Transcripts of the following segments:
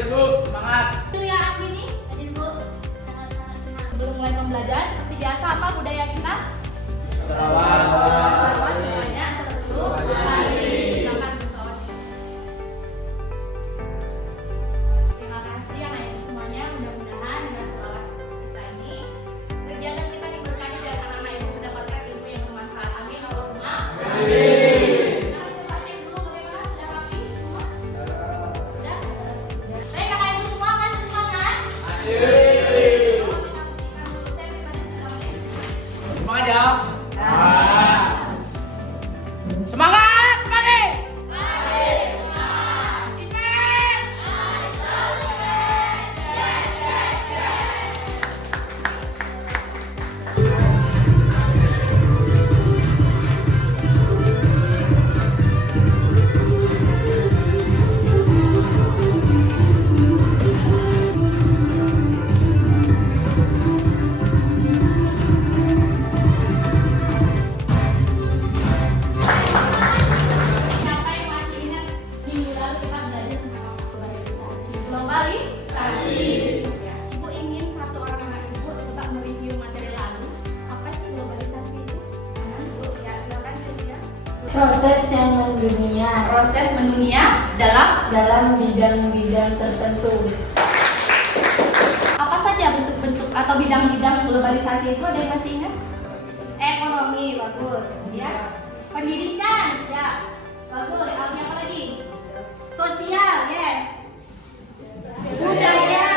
Hadir Bu, semangat. Itu ya Andini, hadir Bu. Sangat-sangat senang. Sebelum mulai pembelajaran, seperti biasa apa budaya kita? Selawat. Selawat sebanyak 10 kali. Silakan berselawat. Terima kasih anak-anak semuanya. Mudah-mudahan dengan selawat kita ini, kegiatan kita diberkahi dan anak-anak ibu mendapatkan ilmu yang bermanfaat. Amin. Allahumma amin. Nah, coba cek dulu bagaimana, sudah rapi semua? Sudah? Baik anak ibu semua, masih semangat? Semangat ya. Semangat, pagi. Siapa yang masih ingat minggu lalu kita belajar tentang globalisasi? Globalisasi. Ya, Ibu ingin satu orang anak ibu coba mereview materi lalu. Apa sih globalisasi itu? Ibu, ya silakan Sylvia. Proses yang mendunia Proses mendunia dalam bidang-bidang tertentu. apa saja bentuk-bentuk atau bidang-bidang globalisasi itu, ada yang masih ingat? Ekonomi, bagus. Ya. Pendidikan, ya. Bagus. Alnya apa lagi? Sosial, yes. Budaya,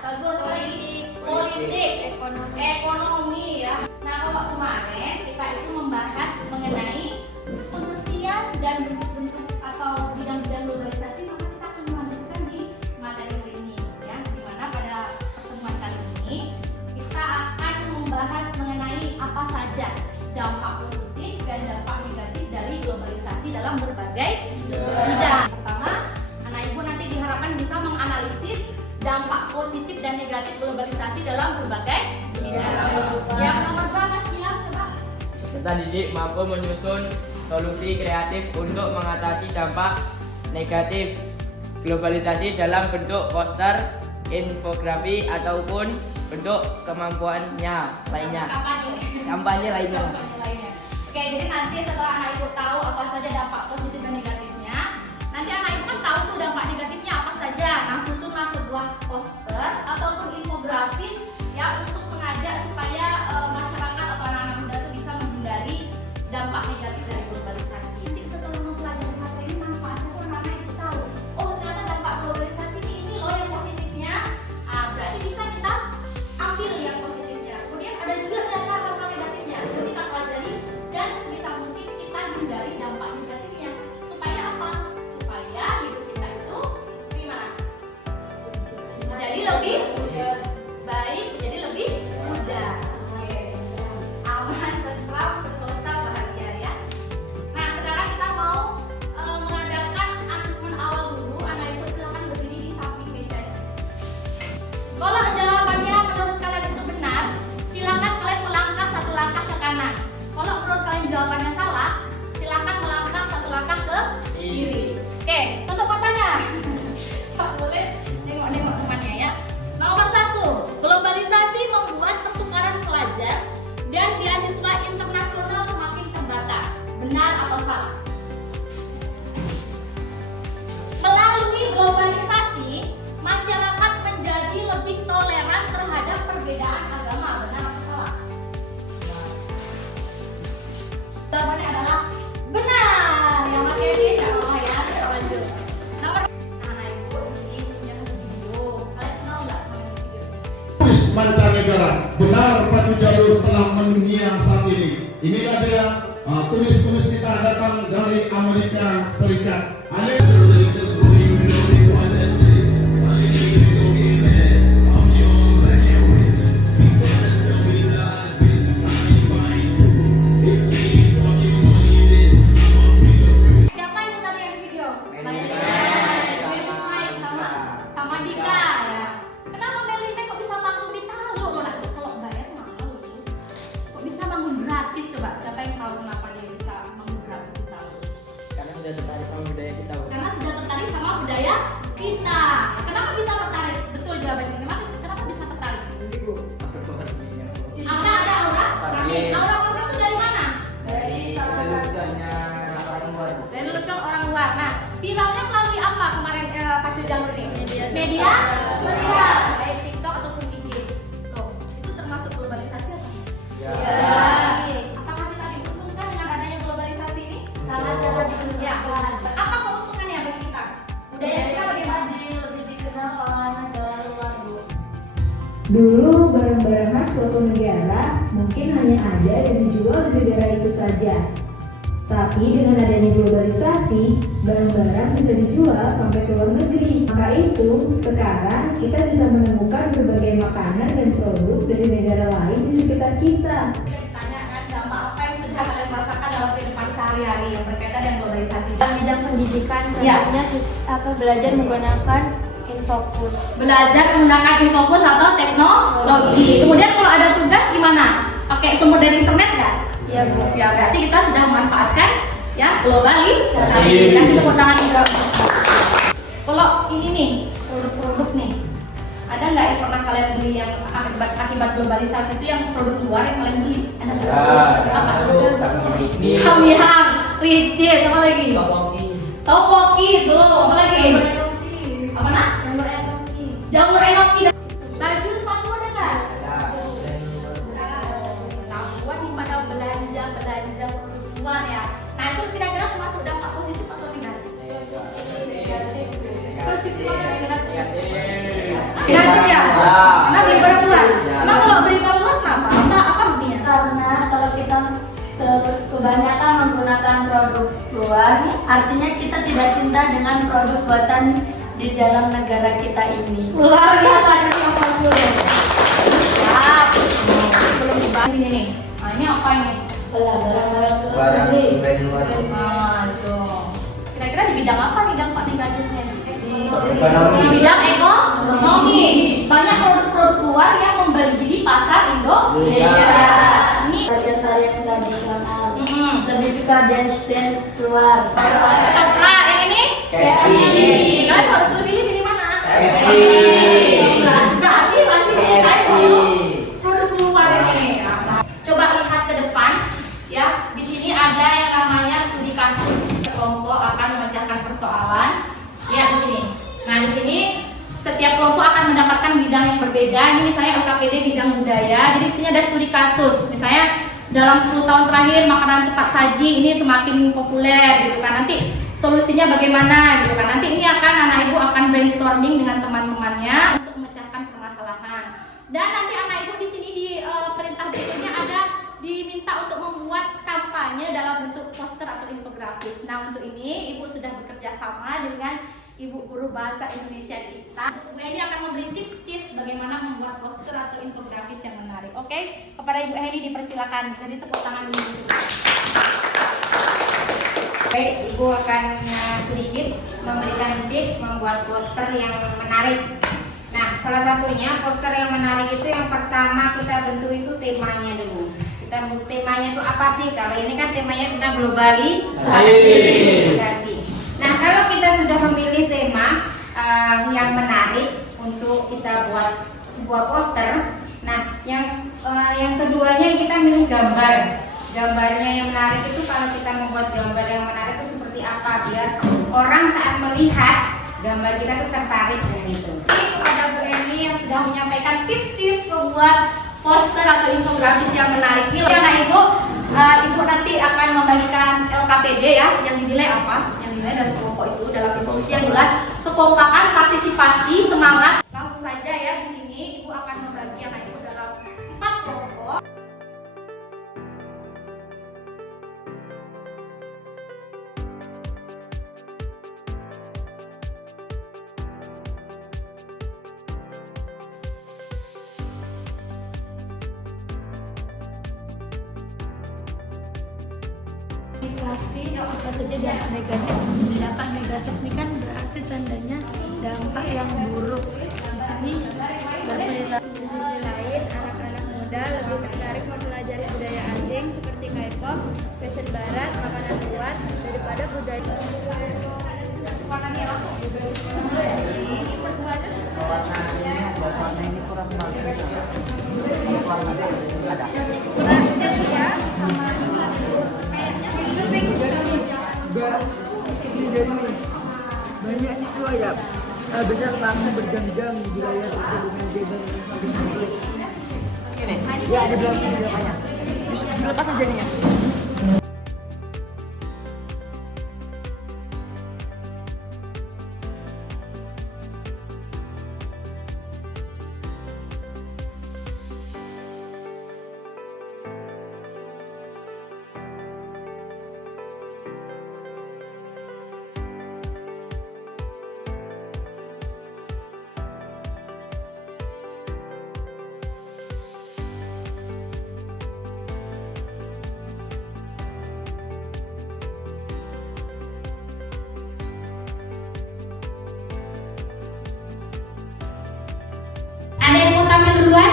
bagus. Apa lagi? Politik, ekonomi, ya. Nah, kalau kemarin kita itu membahas mengenai pengertian dan bentuk-bentuk atau bidang-bidang globalisasi, maka kita akan melanjutkan di materi ini, ya. Di mana pada pertemuan kali ini kita akan membahas mengenai apa saja dampak positif dan dampak negatif dari globalisasi dalam berbagai bidang. Pertama, anak ibu nanti diharapkan bisa menganalisis dampak positif dan negatif globalisasi dalam berbagai bidang. Yang nomor 2, Mas Gilang, coba. Peserta didik mampu menyusun solusi kreatif untuk mengatasi dampak negatif globalisasi dalam bentuk poster, infografi ataupun bentuk kemampuannya lainnya. Kampanye lainnya. Oke, jadi nanti setelah anak ibu tahu apa saja dampak positif dan negatifnya, nanti anak ibu kan tahu tuh dampak negatifnya apa saja. Nah, susunlah sebuah poster ataupun infografis ya untuk mengajak supaya masyarakat atau anak-anak muda tuh bisa menghindari dampak negatif dari globalisasi. Nanti setelah mempelajari materi ini, manfaatnya tuh anak-anak ibu tahu. Oh, ternyata dampak globalisasi ini loh yang positifnya. Berarti bisa kita ambil yang positifnya. Kemudian ada juga ternyata hal-hal negatifnya. Jadi kita pelajari dan sebisa mungkin kita hindari dampak negatifnya. Supaya apa? Supaya hidup kita itu gimana? Menjadi lebih baik, menjadi lebih mudah. Oke. Aman, tentram, sentosa, bahagia ya. Nah, sekarang kita mau mengadakan asesmen awal dulu. Anak ibu silakan berdiri di samping mejanya. Kalau jawabannya menurut kalian itu benar, silakan kalian melangkah 1 langkah ke kanan. Kalau menurut kalian jawabannya salah, silakan melangkah 1 langkah ke kiri. Oke, tutup matanya. Pak boleh nengok-nengok temannya ya. Nomor 1, globalisasi membuat pertukaran pelajar dan beasiswa internasional semakin terbatas. Benar atau salah? Melalui globalisasi, masyarakat menjadi lebih toleran terhadap perbedaan agama. Benar atau salah? Jawabannya adalah benar. Yang pakai ini nggak apa ya? Kita lanjut. Nomor. Nah, ibu di sini punya video. Kalian kenal nggak sama yang video ini? Tulis mancanegara, benar Ratu Jalur telah mendunia saat ini. Inilah dia tulis-tulis kita datang dari Amerika Serikat. Siapa yang tadi yang di video? Sama Dika ya. Kenapa Meline kok bisa bangun di Talu? Kalau bayar mahal. Kok bisa bangun gratis coba? Siapa yang tahu kenapa dia bisa bangun gratis di Talu? Karena sudah tertarik sama budaya kita. Bu. Karena sudah tertarik sama budaya kita. Kenapa bisa Dari lulusan orang luar. Nah, viralnya melalui apa kemarin Pak Jalur ini? Media sosial, baik TikTok ataupun IG. Loh, itu termasuk globalisasi apa? Ya. Apakah kita diuntungkan dengan adanya globalisasi ini? Sangat-sangat diuntungkan. Apa keuntungannya bagi kita? Budaya kita lebih dikenal oleh negara luar, Bu. Dulu barang-barang khas suatu negara mungkin hanya ada dan dijual di negara itu saja. Tapi dengan adanya globalisasi, barang-barang bisa dijual sampai ke luar negeri. Maka itu, sekarang kita bisa menemukan berbagai makanan dan produk dari negara lain di sekitar kita. Kita ditanyakan dampak apa yang sudah kalian rasakan dalam kehidupan sehari-hari yang berkaitan dengan globalisasi. Dalam bidang pendidikan, Ya. contohnya belajar menggunakan Infocus. Belajar menggunakan Infocus atau teknologi. Kemudian kalau ada tugas gimana? Pakai sumber dari internet nggak? Ya, Bu. Ya berarti kita sudah memanfaatkan ya globalisasi. Kasih. Kasih tepuk tangan juga. Kalau ini nih produk-produk nih, ada nggak yang pernah kalian beli yang akibat globalisasi itu yang produk luar yang kalian beli? Ada nggak? Apa? Samyang, Ricin, apa lagi? Topoki itu, apa lagi? Apa nak? Jamur enoki. Baju sepatu ada nggak? Tahuan nih pada belanja luar ya. Nah itu kira-kira termasuk dampak positif atau negatif? Positif atau negatif? Negatif ya? Karena beli barang luar. Emang kalau beli barang luar kenapa? Apa buktinya? Karena kalau kita kebanyakan menggunakan produk luar, artinya kita tidak cinta dengan produk buatan di dalam negara kita ini. Luar biasa ada yang dulu. Siap. Belum dibahas ini nih. Nah ini apa ini? Barang-barang Nah, itu. Kira-kira di bidang apa nih dampak negatifnya? ekonomi. Di bidang ekonomi. Banyak produk-produk luar yang membeli di pasar Indonesia. Ini Tarian tradisional. mm-mm. Lebih suka dance luar. Ketoprak yang ini? Cathy. Kalian harus lebih pilih mana? Cathy. Berarti masih disukai produk luar ini. Coba lihat ke depan, ya. Di sini ada yang namanya studi kasus. Kelompok akan memecahkan persoalan. Lihat di sini. Nah di sini setiap kelompok akan mendapatkan bidang yang berbeda. Ini misalnya LKPD bidang budaya. Jadi di sini ada studi kasus. Misalnya dalam 10 tahun terakhir makanan cepat saji ini semakin populer gitu kan. Nanti solusinya bagaimana gitu kan. Nanti ini akan anak ibu akan brainstorming dengan teman-temannya untuk memecahkan permasalahan. Dan nanti anak ibu di sini di perintah berikutnya ada diminta untuk membuat kampanye dalam bentuk poster atau infografis. Nah untuk ini ibu sudah bekerja sama dengan ibu guru bahasa Indonesia kita. Bu Heni akan memberi tips-tips bagaimana membuat poster atau infografis yang menarik. Oke, kepada Ibu Heni dipersilakan. Jadi tepuk tangan dulu. Baik, Ibu akan sedikit memberikan tips membuat poster yang menarik. Nah, salah satunya poster yang menarik itu yang pertama kita bentuk itu temanya dulu. Kita bentuk temanya itu apa sih? Kalau ini kan temanya tentang globalisasi. Nah, kalau kita sudah memilih tema yang menarik untuk kita buat sebuah poster, nah yang keduanya kita milih gambar. Gambarnya yang menarik itu kalau kita membuat gambar yang menarik itu seperti apa biar orang saat melihat gambar kita tuh tertarik dengan itu. Ini kepada Bu Eni yang sudah menyampaikan tips-tips membuat poster atau infografis yang menarik. Ini anak ibu, ibu nanti akan membagikan LKPD ya, yang dinilai apa? Yang dinilai dari kelompok itu dalam diskusi yang jelas, kekompakan, partisipasi, semangat. Langsung saja ya di sini ibu akan membagi anak ibu dalam 4 kelompok. Pasti apa saja dampak negatif. Dampak negatif ini kan berarti tandanya dampak yang buruk. Di sini berarti lain anak-anak muda lebih tertarik mempelajari budaya asing seperti K-pop, fashion barat, makanan luar daripada budaya. Warnanya langsung. Ini perbuatan warna ini kurang bagus. Ada. kurang set ya sama kayaknya ini lebih jadi banyak siswa ya besar waktu berjam-jam belajar dengan jadwal ini. Ya, ada belum banyak. Dilepas aja nih ya. Ada yang mau tampil duluan?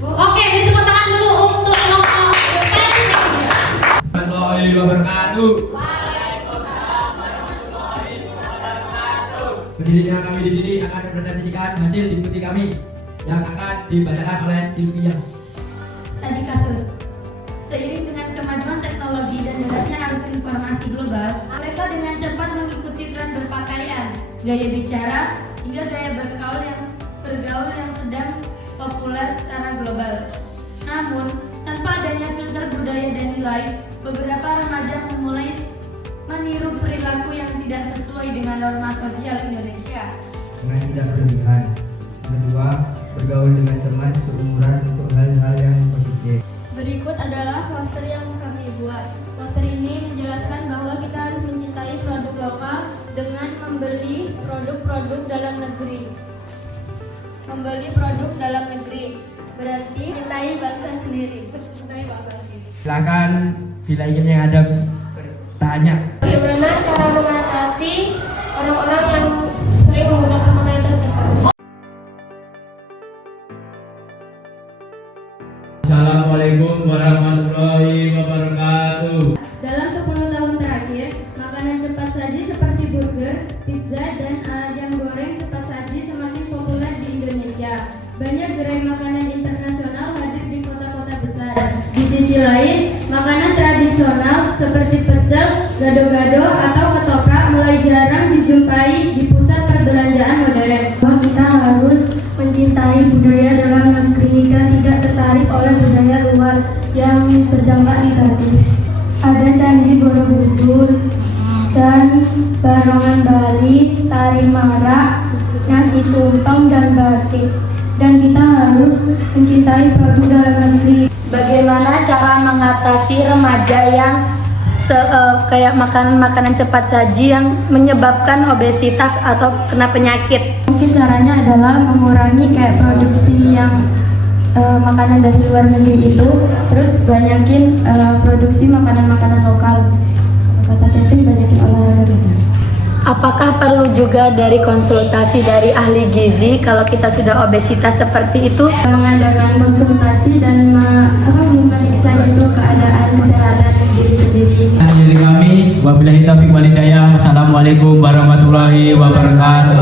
Oke, beri tepuk tangan dulu untuk kelompok depan. Warahmatullahi wabarakatuh. Pendirinya kami di sini akan mempresentasikan hasil diskusi kami yang akan dibacakan oleh Sylvia. Studi kasus. Seiring dengan kemajuan teknologi dan jalannya arus informasi global, mereka dengan cepat mengikuti tren berpakaian, gaya bicara, hingga gaya bergaul yang sedang populer secara global. Namun, tanpa adanya filter budaya dan nilai, beberapa remaja memulai meniru perilaku yang tidak sesuai dengan norma sosial Indonesia. Dengan tidak berlebihan. Kedua, bergaul dengan teman seumuran untuk hal-hal yang positif. Berikut adalah poster yang kami buat. Poster ini menjelaskan bahwa kita harus mencintai produk lokal dengan membeli produk-produk dalam negeri. Membeli produk dalam negeri berarti cintai bangsa sendiri. Cintai bangsa sendiri. Silakan bila ingin yang ada bertanya. Bagaimana cara mengatasi orang-orang yang sering menggunakan pakaian tertutup? Assalamualaikum warahmatullahi wabarakatuh. Dalam 10 tahun terakhir, makanan cepat saji seperti burger, pizza, dan ayam goreng cepat saji semakin populer di Indonesia. Banyak gerai makanan internasional hadir di kota-kota besar. Di sisi lain, makanan tradisional seperti pecel, gado-gado, atau ketoprak mulai jarang dijumpai di pusat perbelanjaan modern. Kita harus mencintai budaya dalam negeri dan tidak tertarik oleh budaya luar yang berdampak negatif. Ada Candi Borobudur dan barongan Bali, tari marak, nasi tumpeng, dan batik. Dan kita harus mencintai produk dalam negeri. Bagaimana cara mengatasi remaja yang kayak makanan cepat saji yang menyebabkan obesitas atau kena penyakit? Mungkin caranya adalah mengurangi kayak produksi yang makanan dari luar negeri itu, terus banyakin produksi makanan-makanan lokal. Kata Kevin, banyakin olahraga gitu. Apakah perlu juga dari konsultasi dari ahli gizi kalau kita sudah obesitas seperti itu? Mengadakan konsultasi dan memeriksa itu keadaan kesehatan diri sendiri. Dari kami, wabillahi taufiq wal hidayah. Wassalamualaikum warahmatullahi wabarakatuh.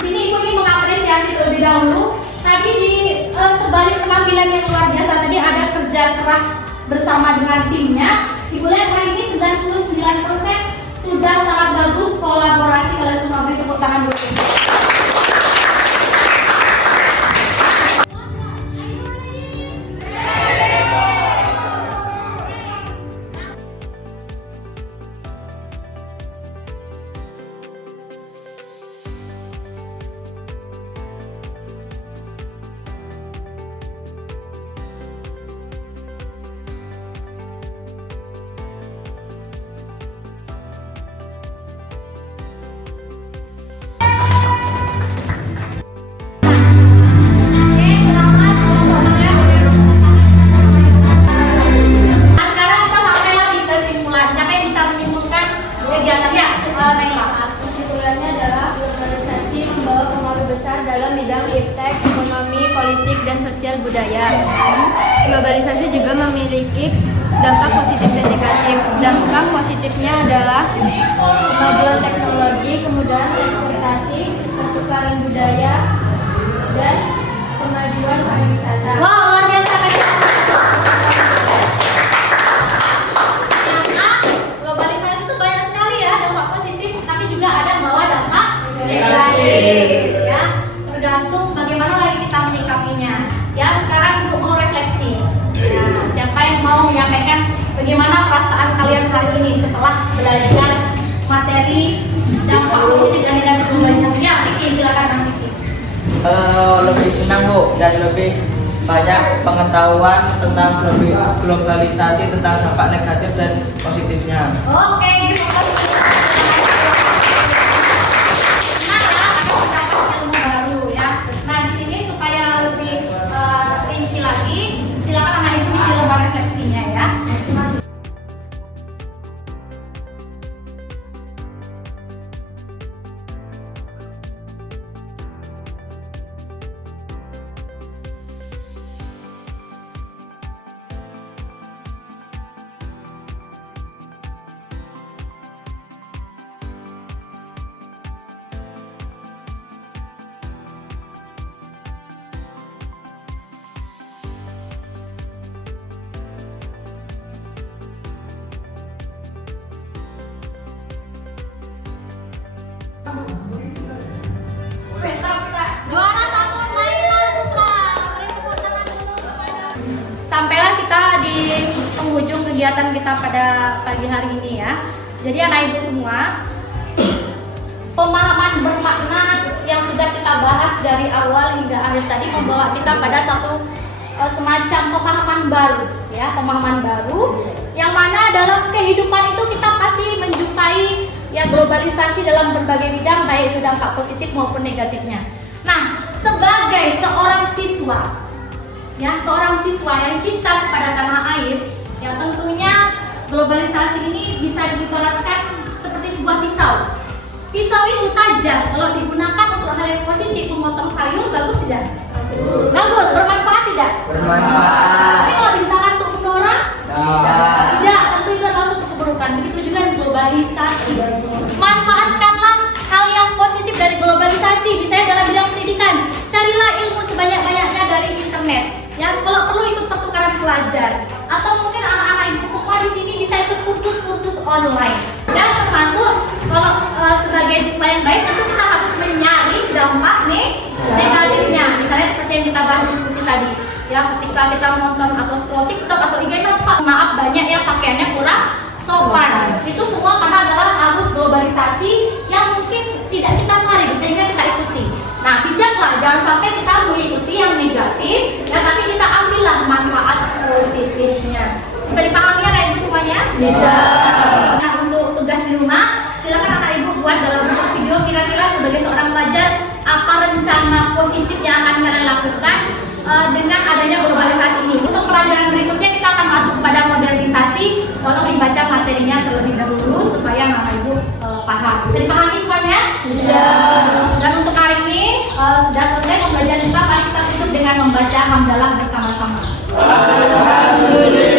Sini Ibu ingin mengapresiasi terlebih dahulu. Tadi di sebalik penampilan yang luar biasa tadi ada kerja keras bersama dengan timnya. Ibu lihat hari ini 99% sudah sangat bagus kolaborasi. Kalian semua beri tepuk tangan dulu. Globalisasi juga memiliki dampak positif dan negatif. Dampak positifnya adalah kemajuan teknologi, kemudahan transportasi, pertukaran budaya, dan kemajuan pariwisata. Wow, luar biasa. Bagaimana perasaan kalian hari ini setelah belajar materi dampak positif dan negatif globalisasi? Ya, Vicky, silakan Mas Vicky. Lebih senang Bu, dan lebih banyak pengetahuan tentang globalisasi, tentang dampak negatif dan positifnya. Oke, terima kasih. Nah, ya, ada mendapat ilmu baru ya. Nah, di sini supaya lebih rinci lagi, silakan anak ibu isi lembar refleksinya ya. Juara 1 Naila Sutra. Beri tepuk tangan dulu kepada. Sampailah kita di penghujung kegiatan kita pada pagi hari ini ya. Jadi anak ibu semua, pemahaman bermakna yang sudah kita bahas dari awal hingga akhir tadi membawa kita pada satu semacam pemahaman baru ya, pemahaman baru yang mana dalam kehidupan itu kita pasti menjumpai ya globalisasi dalam berbagai bidang, baik itu dampak positif maupun negatifnya. Nah, sebagai seorang siswa ya, seorang siswa yang cinta kepada tanah air, yang tentunya globalisasi ini bisa diibaratkan seperti sebuah pisau. Pisau itu tajam kalau digunakan untuk hal yang positif, memotong sayur, bagus tidak? Bagus, bermanfaat tidak? Bermanfaat. Tapi kalau digunakan untuk mendorong, tidak, tentu itu adalah suatu keburukan. Begitu juga dengan globalisasi. Manfaatkanlah hal yang positif dari globalisasi, misalnya dalam bidang pendidikan. Carilah ilmu sebanyak-banyaknya dari internet. Ya, kalau perlu ikut pertukaran pelajar. Atau mungkin anak-anak ibu semua di sini bisa ikut kursus-kursus online. Dan termasuk kalau sebagai siswa yang baik tentu kita harus menyaring dampak negatifnya. Misalnya seperti yang kita bahas diskusi tadi. Ya, ketika kita menonton atau scroll TikTok atau IG, maaf banyak yang pakaiannya kurang sopan. Itu semua karena adalah arus globalisasi yang mungkin tidak kita saring sehingga kita ikuti. Nah, bijaklah jangan sampai kita mengikuti yang negatif, ya, tapi kita ambillah manfaat positifnya. Bisa dipahami ya ibu semuanya? Bisa. Nah, untuk tugas di rumah, silakan anak ibu buat dalam bentuk video kira-kira sebagai seorang pelajar apa rencana positif yang akan kalian lakukan dengan adanya globalisasi ini. Untuk pelajaran berikutnya kita akan masuk pada modernisasi. Tolong dibaca materinya terlebih dahulu supaya anak ibu paham. Bisa dipahami semuanya? Bisa. Dan untuk hari ini sudah selesai pembelajaran kita. Mari kita tutup dengan membaca hamdalah bersama-sama. Alhamdulillah.